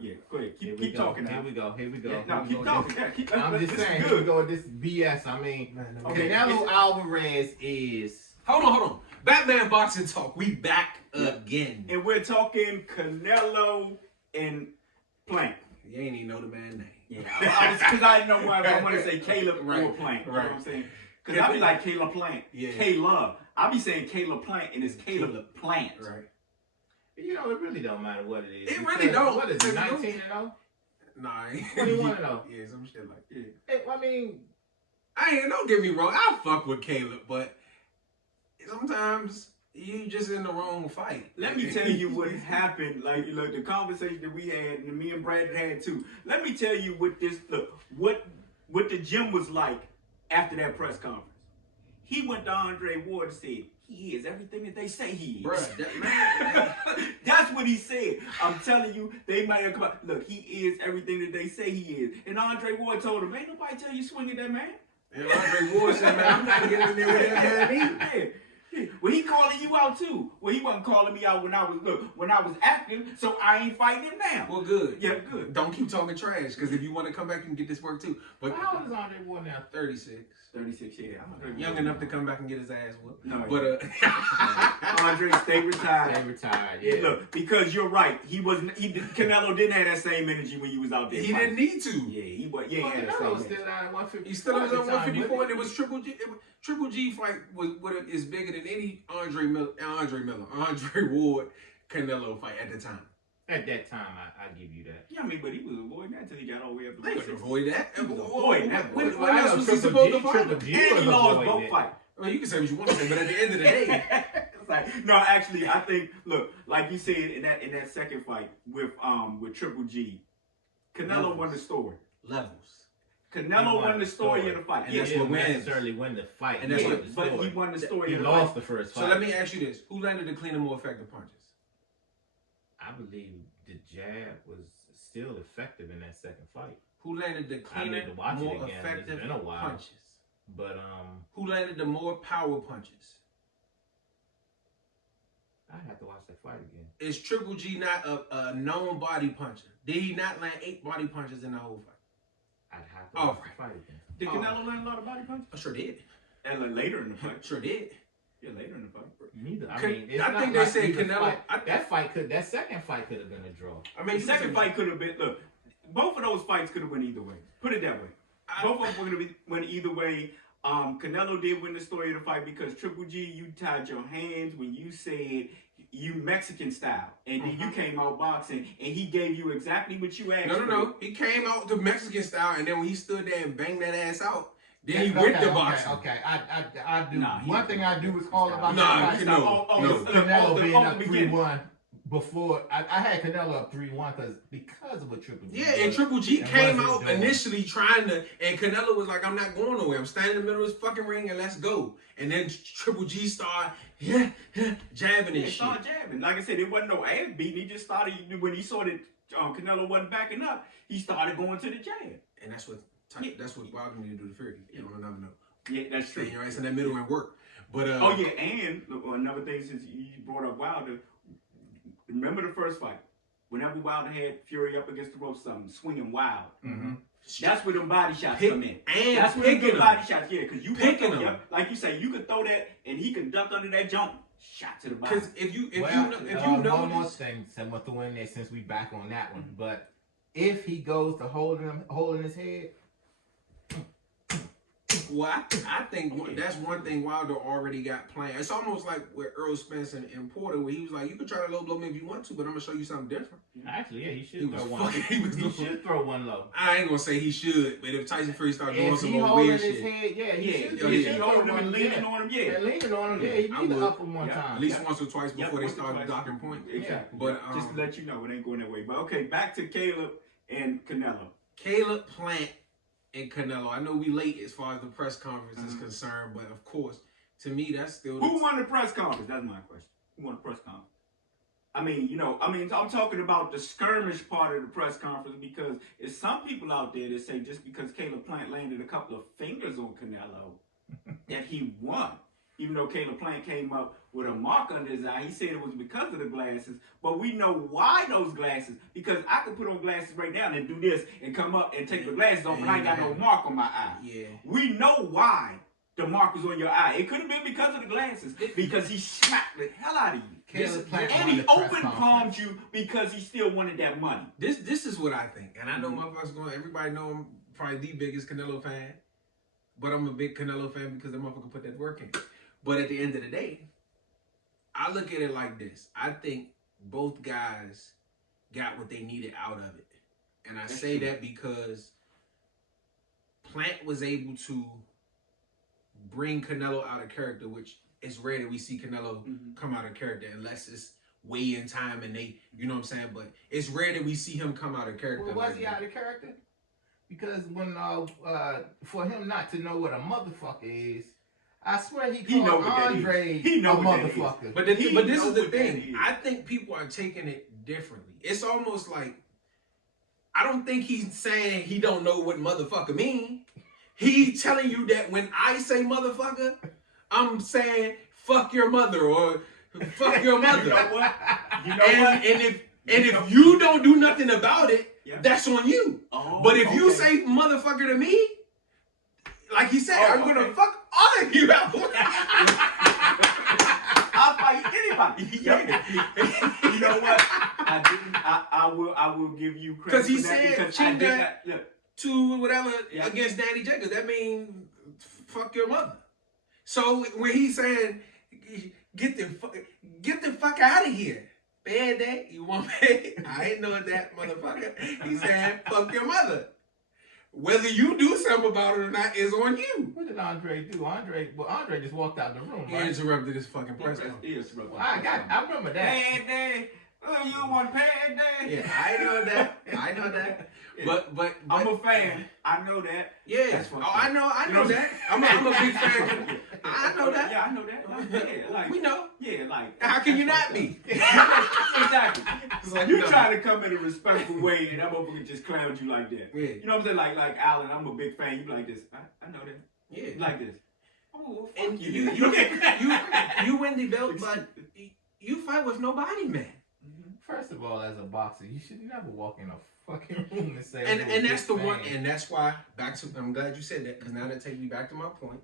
Yeah, go ahead. Keep talking now. Here we go. Yeah, no, keep talking. I'm just saying, here we go with this BS. I mean, Canelo Alvarez is... Hold on. Batman Boxing Talk. We back again. And we're talking Canelo and Plant. You ain't even know the man's name. Yeah, because I didn't know whether I want to say Caleb or Plant. You know what I'm saying? Because I be like Caleb-Plant. Yeah. Caleb. I be saying Caleb-Plant, and it's Caleb-Plant. Right. You know, it really don't matter what it is. It really don't. What is it, 19-0? Nah. 21-0. Yeah, some shit like that. Hey, I mean... Don't get me wrong. I fuck with Caleb, but sometimes you just in the wrong fight. Let me tell you what happened. Like the conversation that we had, and me and Brad had too. Let me tell you what the gym was like after that press conference. He went to Andre Ward and said, he is everything that they say he is. Bruh, that's what he said. I'm telling you, they might have come out. Look, he is everything that they say he is. And Andre Ward told him, ain't nobody tell you swing at that man. And Andre Ward said, man, I'm not getting in there with that man either. Well, he calling you out too. Well, he wasn't calling me out when I was active, so I ain't fighting him now. Well, good. Yeah, good. Don't keep talking trash, because if you want to come back, you can get this work too. But how old is Andre Ward now? 36. 36, yeah. Young enough to come back and get his ass whooped. No, but Andre, stay retired. Stay retired. Yeah. Look, because you're right. Canelo didn't have that same energy when you was out there. He didn't need to. Yeah, he had that Canelo same still at 150. He's still at 154, and it was Triple G. Triple G fight is bigger than any Andre Ward Canelo fight at the time. At that time, I give you that. Yeah, I mean, but he was avoiding that until he got all the way up to They could 160. avoid that. When else was he supposed to fight? And he lost both fights. Well, you can say what you want to say, but at the end of the day, it's like, no, actually, I think, look, like you said in that second fight with Triple G, Canelo won the story. Levels. Canelo won the story of the fight. He didn't necessarily win the fight. And that's but he won the story. He lost the first fight. So let me ask you this: who landed the cleaner, more effective punches? I believe the jab was still effective in that second fight. Who landed the cleaner, more effective punches? But who landed the more power punches? I'd have to watch that fight again. Is Triple G not a known body puncher? Did he not land 8 body punches in the whole fight? I'd have to watch the fight again. Did Canelo land a lot of body punches? I sure did. And like later in the fight. Sure did. Yeah, later in the fight. Neither. I mean, I think they said Canelo. That second fight could have been a draw. I mean, the second fight could have been. Look, both of those fights could have went either way. Put it that way. Both of them would have went either way. Canelo did win the story of the fight because Triple G, you tied your hands when you said you Mexican style, and then you came out boxing, and he gave you exactly what you asked. No. He came out the Mexican style, and then when he stood there and banged that ass out, then he went to boxing. Okay. I do. One thing I do recall about Canelo being up 3-1 before. I had Canelo up 3-1 because of a Triple G. Yeah, and Triple G came out initially trying to, and Canelo was like, I'm not going nowhere. I'm standing in the middle of this fucking ring and let's go. And then Triple G started jabbing and shit. Started jabbing. Like I said, it wasn't no ass beating. He just started, when he saw that Canelo wasn't backing up, he started going to the jab. And that's what Wilder needed to do to fear you. You don't never know. Yeah, that's true. Stay your ass in that middle and work. But and look, another thing since you brought up Wilder, remember the first fight? Whenever Wilder had Fury up against the ropes, swinging wild. Mm-hmm. That's where them body shots come in. And that's where the body shots, because you picking them. Like you say, you could throw that and he can duck under that jump. Shot to the body. Because if you know one more thing, someone threw in there since we back on that one. But if he goes to holding his head. Well, I think that's one thing Wilder already got planned. It's almost like with Earl Spence and Porter, where he was like, you can try to low blow me if you want to, but I'm going to show you something different. Actually, yeah, he should throw one. He should throw one low. I ain't going to say he should, but if Tyson Fury starts doing some more weird shit. He should holding him and leaning on him, And leaning on him, he need to up him one time. At least once or twice before they start docking points. Exactly. But just to let you know, it ain't going that way. But okay, back to Caleb and Canelo. Caleb-Plant and Canelo. I know we late as far as the press conference is concerned, but of course, to me, that's still... Who won the press conference? That's my question. Who won the press conference? I'm talking about the skirmish part of the press conference because there's some people out there that say just because Caleb-Plant landed a couple of fingers on Canelo that he won. even though Canelo-Plant came up with a mark under his eye, he said it was because of the glasses. But we know why those glasses, because I could put on glasses right now and do this and come up and take the glasses off and I ain't got no mark on my eye. Yeah. We know why the mark was on your eye. It could have been because of the glasses, because he smacked the hell out of you. And he open palmed you because he still wanted that money. This is what I think. And I know motherfuckers going, everybody know I'm probably the biggest Canelo fan. But I'm a big Canelo fan because the motherfucker put that work in. But at the end of the day, I look at it like this. I think both guys got what they needed out of it. And I say that because Plant was able to bring Canelo out of character, which is rare that we see Canelo come out of character unless it's way in time and they, you know what I'm saying? But it's rare that we see him come out of character. Well, was he out of character? Because when for him not to know what a motherfucker is, I swear he called Andre a motherfucker. But this is the thing. I think people are taking it differently. It's almost like, I don't think he's saying he don't know what motherfucker mean. He telling you that when I say motherfucker, I'm saying fuck your mother or fuck your mother. You know what? And if you don't do nothing about it, that's on you. Oh, but if you say motherfucker to me, like he said, I'm gonna fuck all of you out. I'll fight anybody. You know what? I will give you credit. Because he said chinga to whatever against Danny Jacobs. That means fuck your mother. So when he's saying get the fuck out of here. Bad day, you want pay? I ain't know that, motherfucker. He said, fuck your mother. Whether you do something about it or not is on you. What did Andre do? Andre just walked out the room, right? He interrupted his fucking press conference. I remember that. Bad day. Oh, you want bad day? Yeah, I know that. But I'm a fan. I know that. Yeah. I know that. I'm a big fan. I know that. Yeah, I know that. Like, we know. Yeah, like. How can you not be? Exactly. Like, you trying to come in a respectful way, and that motherfucker just clowned you like that. Yeah. You know what I'm saying? Like Alan, I'm a big fan. You be like this. I know that. Yeah. Like this. Oh, fuck and you. You win the belt, but you fight with nobody, man. First of all, as a boxer, you should never walk in a fucking room and say. And that's the one, and that's why I'm glad you said that, because now that takes me back to my point.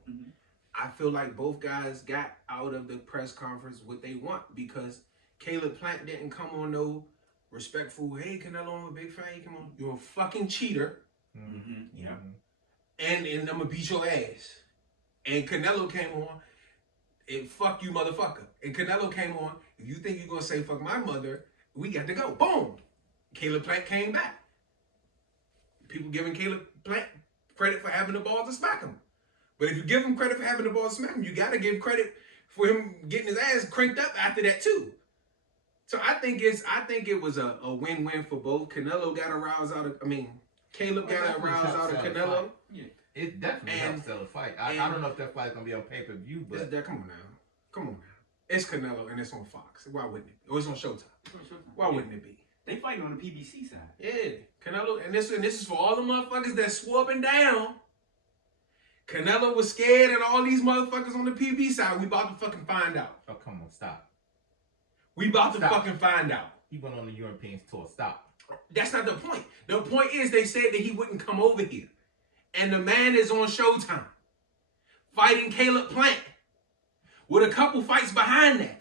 I feel like both guys got out of the press conference what they want, because Caleb-Plant didn't come on no respectful, hey Canelo, I'm a big fan, come on, you're a fucking cheater. Yeah. And I'm gonna beat your ass. And Canelo came on, and fuck you motherfucker. And Canelo came on, if you think you're gonna say fuck my mother, we got to go. Boom. Caleb-Plant came back. People giving Caleb-Plant credit for having the balls to smack him. But if you give him credit for having the balls to smack him, you got to give credit for him getting his ass cranked up after that too. So I think it was a win-win for both. Canelo got a rouse out of, Caleb got a rouse out of Canelo. Yeah. It definitely helps sell a fight. I don't know if that fight's going to be on pay-per-view, but... Come on now. It's Canelo and it's on Fox. Why wouldn't it? Or it's on Showtime. Why wouldn't it be? They fighting on the PBC side. Yeah, Canelo, and this is for all the motherfuckers that swore up and down. Canelo was scared, and all these motherfuckers on the PB side, we about to fucking find out. Oh, come on, stop. We about to fucking find out. He went on the European tour. Stop. That's not the point. The point is they said that he wouldn't come over here. And the man is on Showtime fighting Caleb-Plant with a couple fights behind that.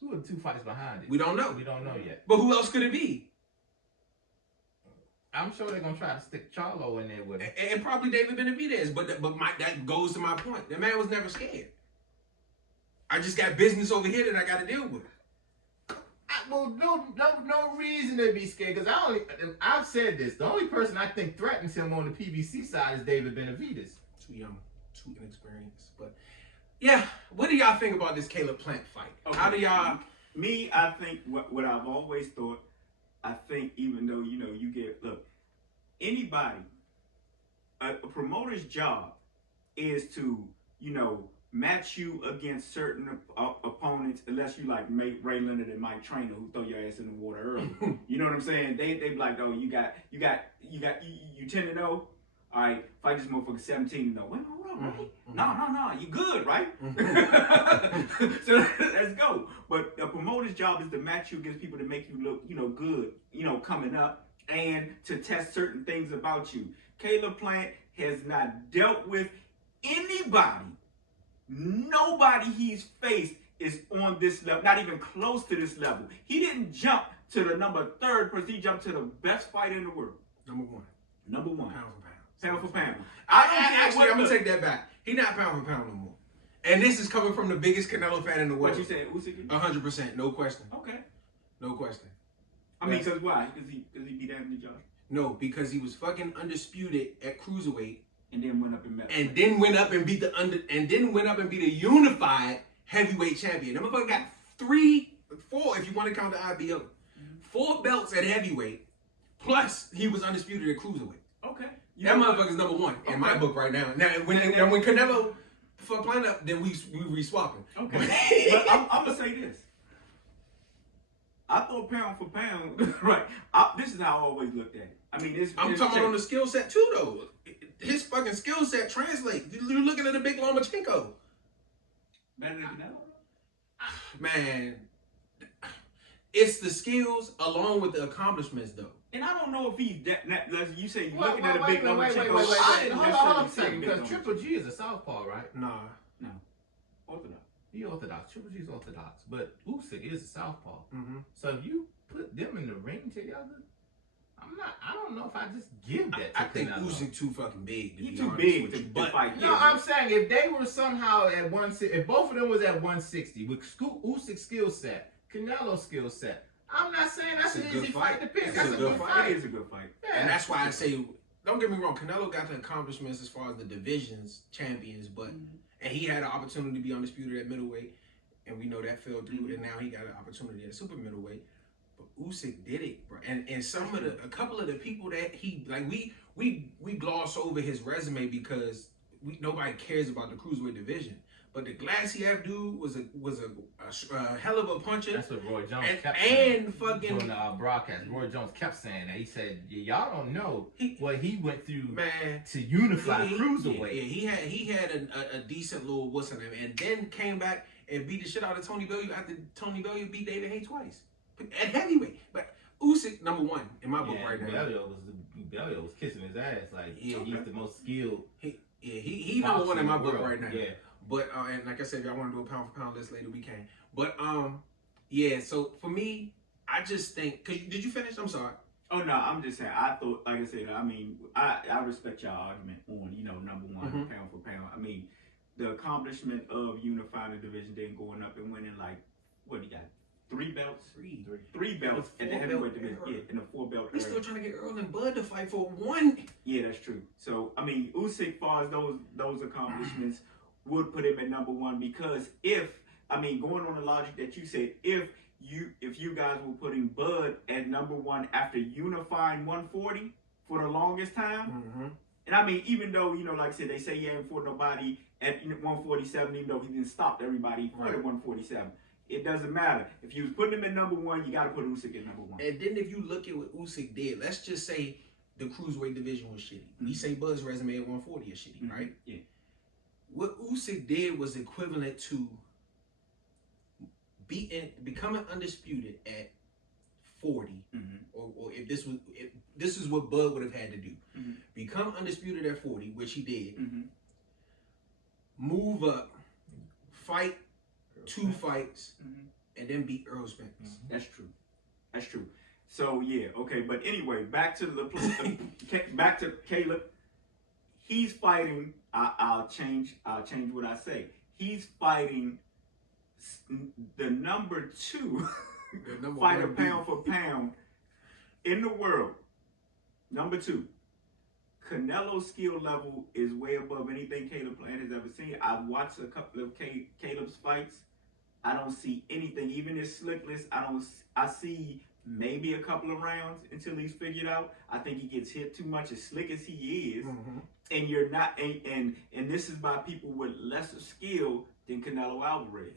Who are the 2 fights behind it? We don't know. We don't know yet. But who else could it be? I'm sure they're going to try to stick Charlo in there with him. And probably David Benavidez. But that goes to my point. The man was never scared. I just got business over here that I got to deal with. Well, no reason to be scared, because I've said this. The only person I think threatens him on the PBC side is David Benavidez. Too young, too inexperienced. But yeah, what do y'all think about this Caleb-Plant fight? Okay. How do y'all? Me, I think what I've always thought. I think even though you get anybody, a promoter's job is to match you against certain opponents, unless you like Ray Leonard and Mike Trainer, who throw your ass in the water early. You know what I'm saying? They be like, oh, you 10-0. all right, fight this motherfucker 17 0. Wait, hold on, right? No, you good, right? So let's go. But the promoter's job is to match you against people to make you look, good, coming up, and to test certain things about you. Canelo-Plant has not dealt with anybody. Nobody he's faced is on this level, not even close to this level. He didn't jump to the number 3rd person. He jumped to the best fighter in the world. Number one. Pound for pound. Pound for pound. I'm going to take that back. He's not pound for pound no more. And this is coming from the biggest Canelo fan in the world. What you said, Usyk? 100%, no question. Okay. No question. I mean, because why? Because he beat Anthony Joshua? No, because he was fucking undisputed at cruiserweight. And then went up and met. And then went up and beat the unified heavyweight champion. That motherfucker got 4, if you want to count the IBO. 4 belts at heavyweight, plus he was undisputed at cruiserweight. Okay. That motherfucker's number 1 in my book right now. Now, when Canelo for Plant up, then we re-swapping. Okay. But I'm going to say this. I thought pound for pound, right. This is how I always looked at it. I mean, I'm talking about on the skill set too, though. His fucking skill set translates. You're looking at a big Lomachenko. Better than Canelo? Man, it's the skills along with the accomplishments, though. And I don't know if he's that you say you're looking at a big Lomachenko. Wait. Hold on a second, because Triple G is a southpaw, right? Nah. No. Orthodox. He orthodox. Triple G's orthodox, but Usyk is a southpaw. Mm-hmm. So if you put them in the ring together, I don't know if I just give that to I think Canelo. Usyk too fucking big. He's too big to fight. No, I'm saying if they were somehow at 160, if both of them was at 160 with Usyk's skill set, Canelo's skill set, I'm not saying that's an easy fight to pick. That's a good fight. It is a good fight. Yeah. And that's why I say, don't get me wrong, Canelo got the accomplishments as far as the divisions champions, but and he had an opportunity to be undisputed at middleweight, and we know that fell through, and now he got an opportunity at super middleweight. But Usyk did it, bro. And a couple of the people that he we gloss over his resume because nobody cares about the cruiserweight division. But the Glassiev dude was a hell of a puncher. That's what Roy Jones kept saying. And fucking on the broadcast, Roy Jones kept saying that. He said, "Y'all don't know what he went through, man, to unify cruiserweight." Yeah, he had a decent little what's in him, and then came back and beat the shit out of Tony Bellew after Tony Bellew beat David Haye twice at heavyweight. But Usyk number 1 in my book right now. Bellew was kissing his ass like he's the most skilled. He number 1 in my book right now. Yeah. But and like I said, if y'all want to do a pound for pound list later, we can. But yeah. So for me, I just think. Did you finish? I'm sorry. Oh no, I'm just saying. I thought, like I said, I mean, I respect y'all argument on number 1 pound for pound. I mean, the accomplishment of unifying the division, then going up and winning what he got. 3 belts? Three belts at the heavyweight division. Yeah, in the 4 belt. He's still trying to get Earl and Bud to fight for 1. Yeah, that's true. So I mean, Usyk, far as those accomplishments, would put him at number 1 because going on the logic that you said, if you guys were putting Bud at number 1 after unifying 140 for the longest time, and I mean, even though like I said, they say he ain't fought nobody at 147, even though he didn't stop everybody at 147. It doesn't matter. If you was putting him at number 1, you got to put Usyk at number 1. And then if you look at what Usyk did, let's just say the cruiserweight division was shitty. We say Bud's resume at 140 is shitty, right? Yeah. What Usyk did was equivalent to becoming undisputed at 40, or if this is what Bud would have had to do, become undisputed at 40, which he did. Move up, fight 2 fights, and then beat Earl Spence. That's true. So yeah, okay. But anyway, back to back to Caleb. He's fighting. I'll change what I say. He's fighting the number 2 fighter pound for pound in the world. Number 2. Canelo's skill level is way above anything Canelo-Plant has ever seen. I've watched a couple of Caleb's fights. I don't see anything, even his slickless. I see maybe a couple of rounds until he's figured out. I think he gets hit too much, as slick as he is. And you're not, and this is by people with lesser skill than Canelo Alvarez.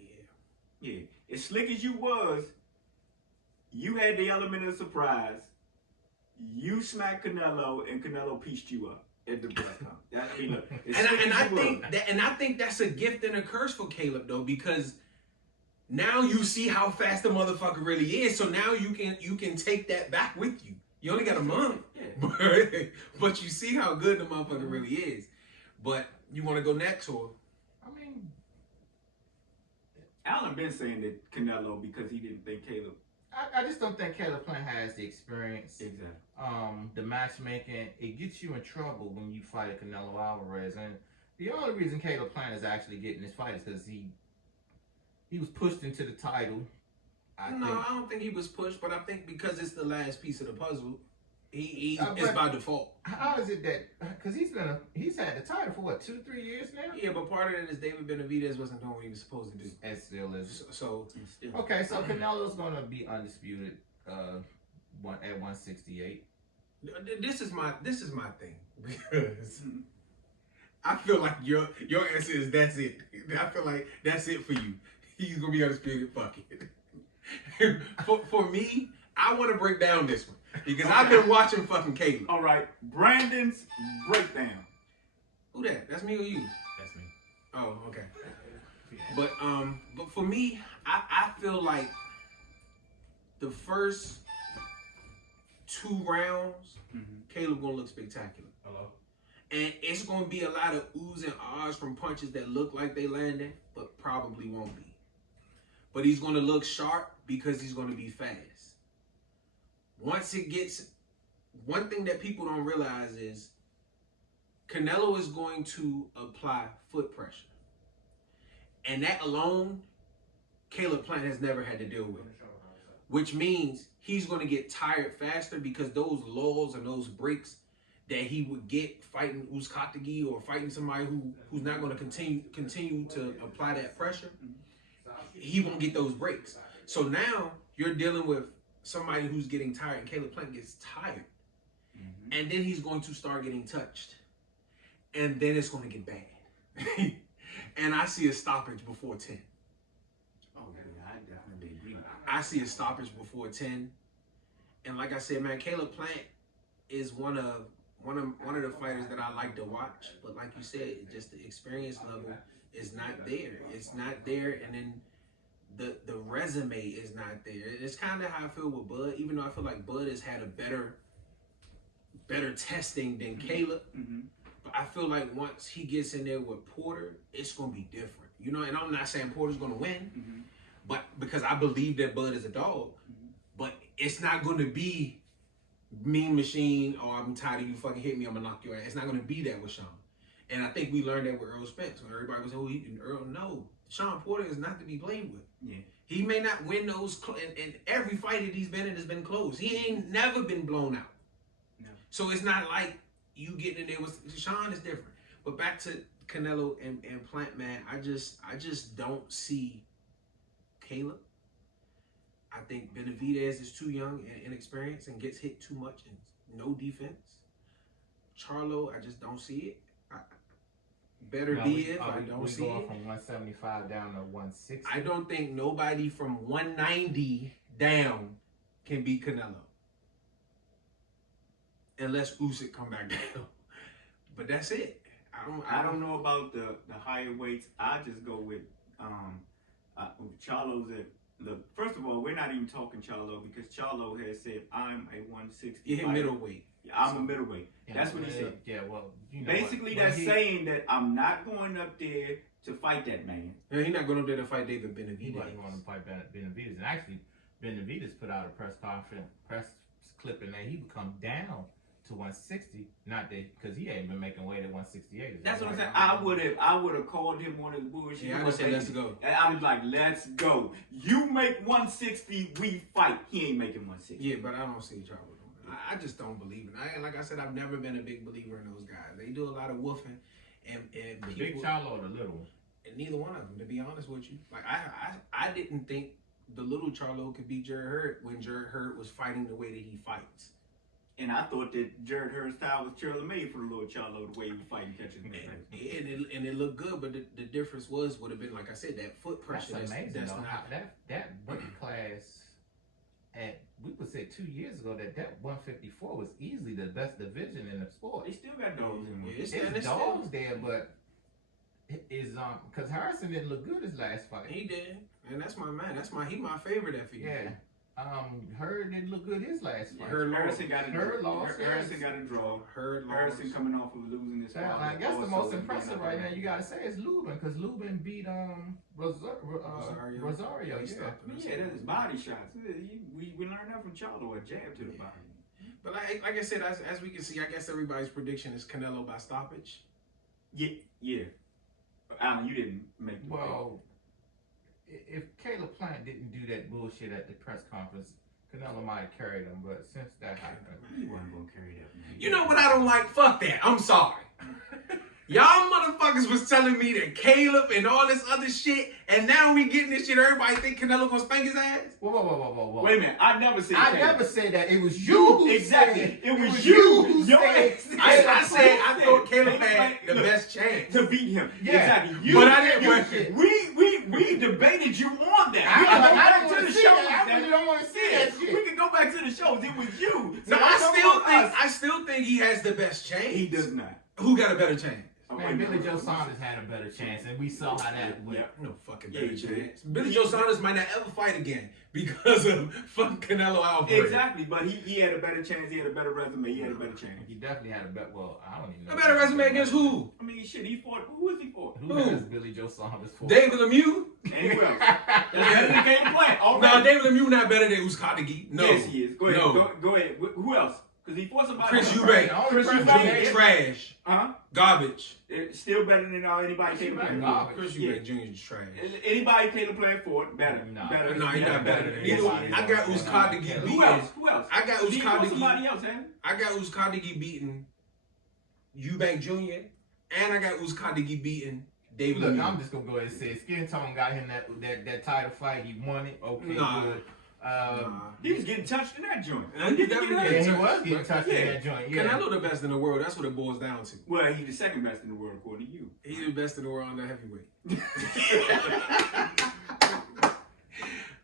Yeah. As slick as you was, you had the element of surprise. You smacked Canelo, and Canelo pieced you up. at the press conference. I mean, look, and I think that's a gift and a curse for Caleb though, because now you see how fast the motherfucker really is. So now you can take that back with you. You only got a month, but you see how good the motherfucker really is. But you want to go next, or? I mean, Alan been saying that Canelo because he didn't think Caleb. I just don't think Canelo-Plant has the experience. Exactly. The matchmaking, it gets you in trouble when you fight a Canelo Alvarez. And the only reason Canelo-Plant is actually getting this fight is because he was pushed into the title. I don't think he was pushed, but I think because it's the last piece of the puzzle, it's by default. How is it that, because he's had the title for what, 2-3 years now? Yeah, but part of it is David Benavidez wasn't doing what he was supposed to do. And still is. Okay, so Canelo's going to be undisputed at 168. This is my thing, because I feel like your answer is that's it. I feel like that's it for you. He's gonna be undisputed. Fuck it. for me, I want to break down this one because I've been watching fucking Caleb. All right, Brandon's breakdown. Who that? That's me or you? That's me. Oh, okay. But for me, I feel like the first 2 rounds, Caleb gonna look spectacular. Hello. And it's gonna be a lot of oohs and ahs from punches that look like they landed, but probably won't be. But he's gonna look sharp because he's gonna be fast. Once it gets, one thing that people don't realize is Canelo is going to apply foot pressure. And that alone, Canelo-Plant has never had to deal with. Which means he's going to get tired faster because those lulls and those breaks that he would get fighting Uzcategui or fighting somebody who's not going to continue to apply that pressure, he won't get those breaks. So now you're dealing with somebody who's getting tired, and Canelo-Plant gets tired. And then he's going to start getting touched. And then it's going to get bad. And I see a stoppage before 10. Oh, yeah, I definitely agree. I see a stoppage before 10. And like I said, man, Canelo-Plant is one of the fighters that I like to watch. But like you said, just the experience level is not there. It's not there, and then the resume is not there. It's kind of how I feel with Bud, even though I feel like Bud has had a better testing than Caleb. But I feel like once he gets in there with Porter, it's going to be different. You know, and I'm not saying Porter's going to win, but because I believe that Bud is a dog, but it's not going to be Mean Machine or I'm tired of you fucking hit me, I'm going to knock your ass. It's not going to be that with Sean. And I think we learned that with Earl Spence. When everybody was, oh, Earl, no. Sean Porter is not to be played with. Yeah. He may not win those, and every fight that he's been in has been close. He ain't never been blown out. No. So it's not like you getting in there with Sean is different. But back to Canelo and Plant, man, I just don't see Caleb. I think Benavidez is too young and inexperienced and gets hit too much and no defense. Charlo, I just don't see it. I don't see it. From 175 down to 160. I don't think nobody from 190 down can beat Canelo. Unless Usyk come back down. But that's it. I don't know about the higher weights. I just go with Charlo's at. Look, first of all, we're not even talking Charlo because Charlo has said, I'm a 160. Yeah, middleweight. I'm a middleweight. Yeah, that's what he said. Yeah, well, you know basically that's saying that I'm not going up there to fight that man. Yeah, he's not going up there to fight David Benavidez. He wasn't going to fight Benavidez. And actually, Benavidez put out a press clip and that he would come down to 160, not that because he ain't been making weight at 168. That's what I'm saying. I would have called him one of the bullshit. Yeah, I would say let's go. And I was like, let's go. You make 160, we fight. He ain't making 160. Yeah, but I don't see trouble. I just don't believe it. Like I said, I've never been a big believer in those guys. They do a lot of woofing, and the people, big Charlo or the little one. And neither one of them, to be honest with you. Like I didn't think the little Charlo could beat Jared Hurd when Jared Hurd was fighting the way that he fights. And I thought that Jared Hurd's style was tailor made for the little Charlo, the way he fight and catches man. And it looked good, but the difference would have been, like I said, that foot pressure. That's amazing. That weight class, we was said 2 years ago that 154 was easily the best division in the sport. They still got dogs in Yeah, one. It's dogs there, but is because Harrison didn't look good his last fight. He did, and that's my man. He my favorite at Yeah. Hurd didn't look good his last fight. Harrison got a Hurd lost. Harrison got a draw. Harrison coming off of losing his fight. I guess the most impressive right now you gotta say is Lubin, because Lubin beat Rosario. He Yeah. stopped him. Yeah, that's his body shots. We learned that from Charlo, a jab to the body. But like I said, as we can see, I guess everybody's prediction is Canelo by stoppage. Yeah. Alan, you didn't make the Well, if Canelo-Plant didn't do that bullshit at the press conference, Canelo might have carried him. But since that happened, he wasn't gonna carry that. Man. You know what I don't like? Fuck that. I'm sorry. Y'all motherfuckers was telling me that Caleb and all this other shit, and now we getting this shit. Everybody think Canelo gonna spank his ass? Whoa. Wait a minute, I never said I Caleb. never said that. It was you who Exactly. said It was you who Your said ass. I said I thought Caleb Caleb had the look, best chance. to beat him. Yeah. Exactly. But I didn't want shit. We debated you on that. I We can go don't back wanna to the see shows. that. I really don't want to see that shit. We can go back to the shows. It was you. No, So don't I still think he has the best chance. He does not. Who got a better chance? Oh, Man, Billy Joe Saunders had a better chance, and we saw how that went. Yeah. No fucking Yeah, better he did. chance. Billy Joe Saunders might not ever fight again because of fucking Canelo Alvarez. Exactly, but he had a better chance. He had a better resume. He had a better chance. He definitely had a better. Well, I don't even know. A better resume against who? I mean, shit. He fought. Who was he for? Who Who? has Billy Joe Saunders for? David Lemieux? And who else? That's better than Canelo-Plant. All No, right. David Lemieux not better than Uzkadagi. No. Yes, he is. Go ahead. No. Go ahead. Who else? Because he fought somebody. Chris else. Eubank. Chris Chris Eubank. Eubank. Trash. Huh? Garbage. Still better than anybody Chris Caleb-Plant. Eubank garbage. Chris Yeah. Eubank Jr. is trash. Anybody Caleb-Plant fought better. Nah. Better. No, he's Yeah, not better than anybody anybody. I got else. Uzkadagi Who beating. Who else? Who else? I got He fought Uzkadagi. somebody else, man. I got Uzkadagi beating Eubank Jr. and I got Uzkadagi beating David Look, Lemieux. I'm just gonna go ahead and say, Skin Tone got him that title fight. He won it. Okay, Nah. good. He was getting touched in that joint. And he definitely Yeah, getting he touched. was getting touched Yeah. in that joint. Yeah. Canelo the best in the world. That's what it boils down to. Well, he's the second best in the world according to you. He's the best in the world on the heavyweight.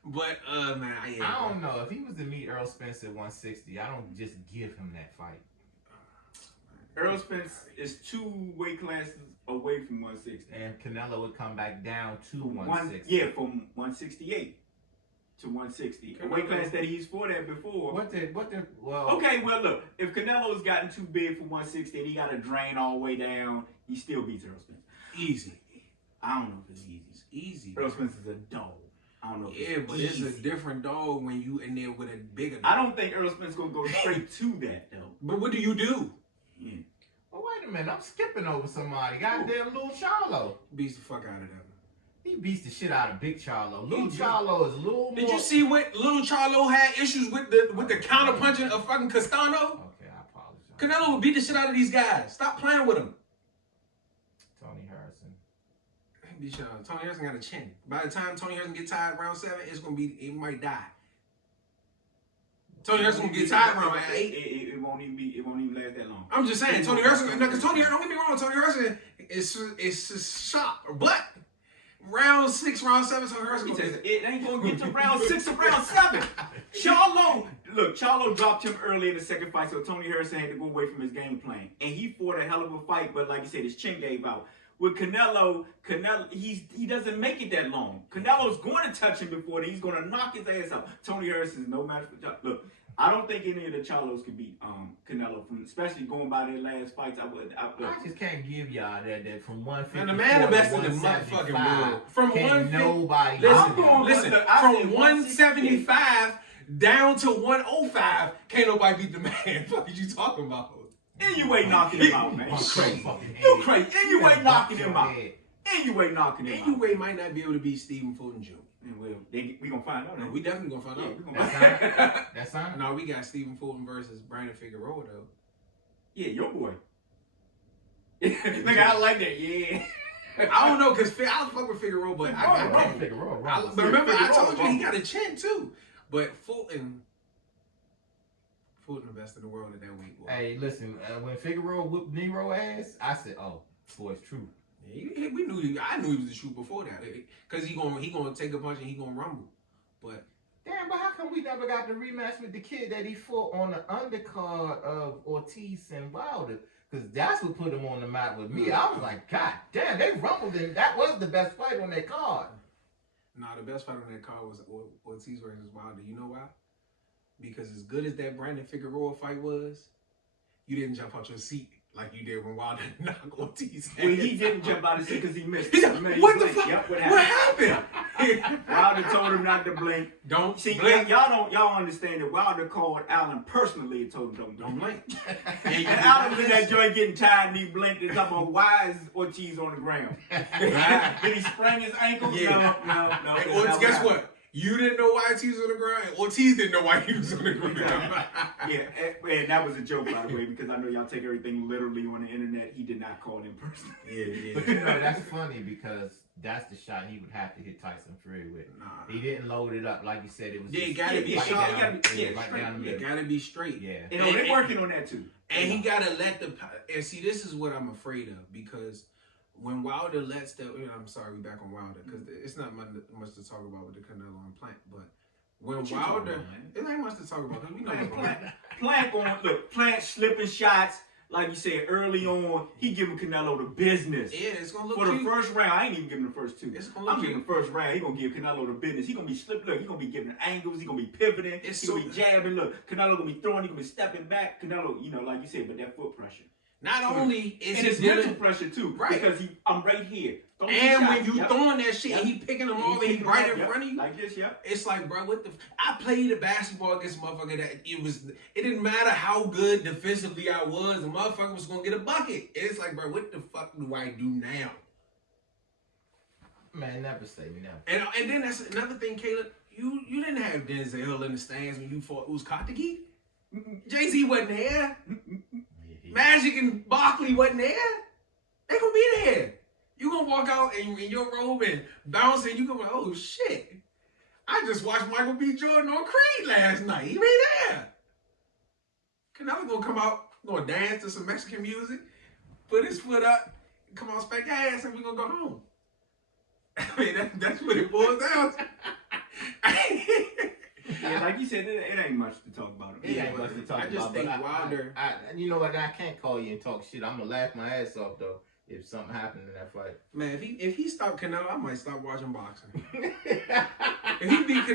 But man, I don't know if he was to meet Earl Spence at 160. I don't just give him that fight. Earl Spence is 2 weight classes away from 160. And Canelo would come back down to 160. Yeah, from 168 to 160. A weight class that he's fought at before. Well, Okay, well, look, if Canelo's gotten too big for 160 and he got to drain all the way down, he still beats Earl Spence. easy. I don't know if it's easy. It's easy. Earl Spence is a dog. I don't know if Yeah, but easy. it's a different dog when you in there with a bigger dog. I don't think Earl Spence going to go straight to that, though. But what do you do? Yeah. well, wait a minute. I'm skipping over somebody. Goddamn Lil Charlo. Beats the fuck out of them. He beats the shit out of Big Charlo. Lil He do. Charlo is a little more. Did you see what Little Charlo had issues with the counter punching of fucking Castano? Okay, I apologize. Canelo would beat the shit out of these guys. Stop playing with him. Tony Harrison. Tony Harrison got a chin. By the time Tony Harrison get tired round 7, it might die. Tony Harrison will get tired round 8. It won't even last that long. I'm just saying, Tony Harrison, because Tony Harrison, don't get me wrong, Tony Harrison is sharp, but round 6, round 7, Tony Harrison It ain't gonna get to round 6 or round 7. Charlo dropped him early in the second fight, so Tony Harrison had to go away from his game plan. And he fought a hell of a fight, but like you said, his chin gave out. With Canelo, he doesn't make it that long. Canelo's going to touch him before then. He's going to knock his ass out. Tony Harrison is no match for Charlo. Look, I don't think any of the Charlos could beat Canelo, especially going by their last fights. I just can't give y'all that from 150. And the man the best in the motherfucking world. From can 150, nobody listen, from 175 down to 105, can't nobody beat the man. What are you talking about? And you ain't knocking him out, man. You crazy. You crazy. And you ain't knocking him out. And you ain't knocking him out. Anyway, might not be able to beat Stephen Fulton Jr. Well, we gonna find out. No, we definitely gonna find out. We gonna find out. That's fine. No, we got Stephen Fulton versus Brandon Figueroa though. Yeah, your boy. Look, I like that. Yeah. I don't know, cause I fuck with Figueroa, but but remember I told you he got a chin too. But Fulton the best in the world at that weight. Boy. Hey, listen, when Figueroa whooped Nero ass, I said, "Oh, boy, it's true." Yeah, I knew he was the shoot before that, cause he gonna take a punch and he gonna rumble. But Damn, but how come we never got the rematch with the kid that he fought on the undercard of Ortiz and Wilder? Because that's what put him on the map with me. I was like, God damn, they rumbled him. That was the best fight on their card. Nah, the best fight on that card was Ortiz versus Wilder. You know why? Because as good as that Brandon Figueroa fight was, you didn't jump out your seat like you did when Wilder knocked Ortiz. Well, he didn't jump out of seat because he missed. What the fuck? Yep, what happened? Wilder told him not to blink. Don't see. blink. Y'all understand that Wilder called Allen personally and told him don't blink. And Allen was in that joint getting tired and he blinked and talking about why is Ortiz on the ground? Did he sprain his ankle? Yeah. No. And guess what? You didn't know why Ortiz was on the ground, and Ortiz didn't know why he was on the ground. Yeah, and that was a joke, by the way, because I know y'all take everything literally on the internet. He did not call him personally. Yeah. But you know, that's funny because that's the shot he would have to hit Tyson Fury with. Nah. He didn't load it up like you said. It was Yeah, just gotta be right straight. down, Right down the middle. It gotta be straight. Yeah. And they're working on that too. And he gotta let and see, this is what I'm afraid of, because when Wilder lets I'm sorry, we back on Wilder, because it's not much to talk about with the Canelo and Plant, but when Wilder, it ain't much to talk about because we know Plant slipping shots, like you said early on. He giving Canelo the business. Yeah, it's gonna look for cute. The first round. I ain't even giving the first two. It's gonna look I'm giving the first round. He gonna give Canelo the business. He gonna be slip. Look, he gonna be giving angles. He gonna be pivoting. He gonna be jabbing. Look, Canelo gonna be throwing. He gonna be stepping back. Canelo, you know, like you said, but that foot pressure. Not only is it's mental pressure too, right? Because I'm right here. And when you throwing that shit, and he picking them all, and he right in front of you, like this, it's like, bro, what the? I played a basketball against a motherfucker that it didn't matter how good defensively I was, the motherfucker was gonna get a bucket. It's like, bro, what the fuck do I do now? Man, never say never. And then that's another thing, Caleb. You didn't have Denzel in the stands when you fought Uzcategui. Jay-Z wasn't there. Magic and Barkley wasn't there. They gonna be there. You gonna walk out in your robe and bounce, and you gonna be, oh shit! I just watched Michael B. Jordan on Creed last night. He right there. Canelo gonna come out, gonna dance to some Mexican music, put his foot up, come on, spank ass, and we gonna go home. I mean, that's what it boils down to. Yeah, like you said, it ain't much to talk about. It ain't much to talk about. I just think Wilder. You know what? I can't call you and talk shit. I'm gonna laugh my ass off though if something happened in that fight. Man, if he stopped Canelo, I might stop watching boxing. if he beat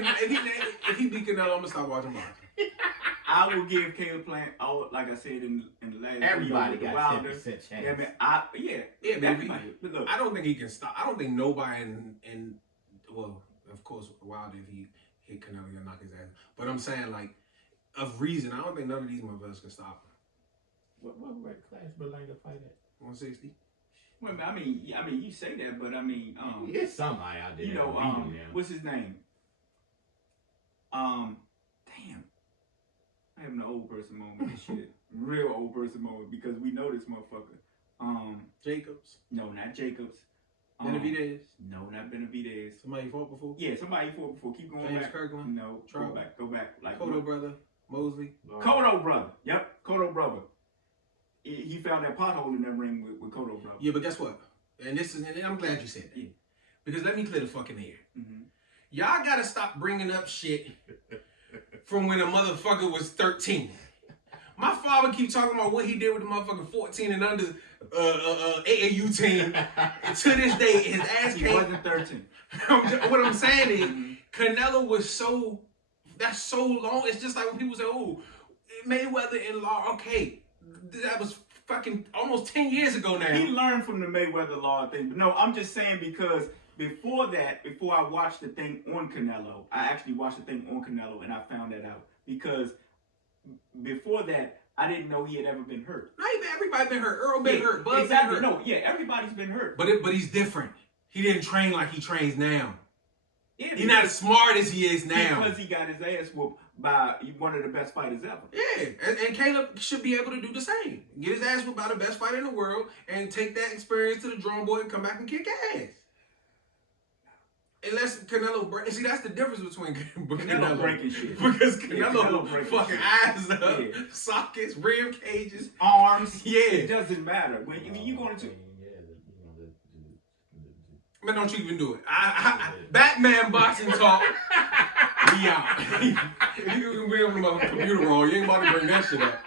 Canelo, I'm gonna stop watching boxing. I will give Canelo-Plant, like I said in the last everybody video, got 10% chance. Yeah, man, but look, I don't think he can stop. I don't think nobody well, of course, Wilder, if he hit Canelo, he'll knock his ass. But I'm saying, like, of reason, I don't think none of these motherfuckers can stop him. What weight class Berlanga fight at? 160. Well, I mean, you say that, but I mean, it's somebody out there. You know, what's his name? Damn, I having an old person moment and shit, real old person moment because we know this motherfucker. Jacobs. No, not Jacobs. Benavidez. No, not Benavidez. Somebody fought before. Yeah, somebody fought before. Keep going James back. Kirkland. No, go back. Like Cotto brother. Mosley. Cotto brother. Yep, Cotto brother. He found that pothole in that ring with Cotto brother. Yeah, but guess what? And I'm glad you said that. Yeah. Because let me clear the fucking air. Mm-hmm. Y'all gotta stop bringing up shit from when a motherfucker was 13. My father keep talking about what he did with the motherfucking 14 and under AAU team. And to this day, his ass He wasn't 13. What I'm saying is, Canelo was that's so long. It's just like when people say, oh, Mayweather in law. Okay, that was fucking almost 10 years ago now. He learned from the Mayweather law thing. But no, I'm just saying because before I watched the thing on Canelo, I actually watched the thing on Canelo and I found that out. Because before that, I didn't know he had ever been hurt. No, everybody been hurt. Earl been hurt. Bud exactly. been hurt. No, yeah, everybody's been hurt. But he's different. He didn't train like he trains now. Yeah, he's not as smart as he is now. Because he got his ass whooped by one of the best fighters ever. Yeah, and Caleb should be able to do the same. Get his ass whooped by the best fighter in the world and take that experience to the drawing board and come back and kick ass. Unless Canelo break. See, that's the difference between Canelo breaking shit. Because Canelo fucking eyes up, sockets, rib cages, arms. Yeah, it doesn't matter. When you going to. Man, don't you even do it. Batman boxing talk. He out. You can bring up the computer wrong. You ain't about to bring that shit up.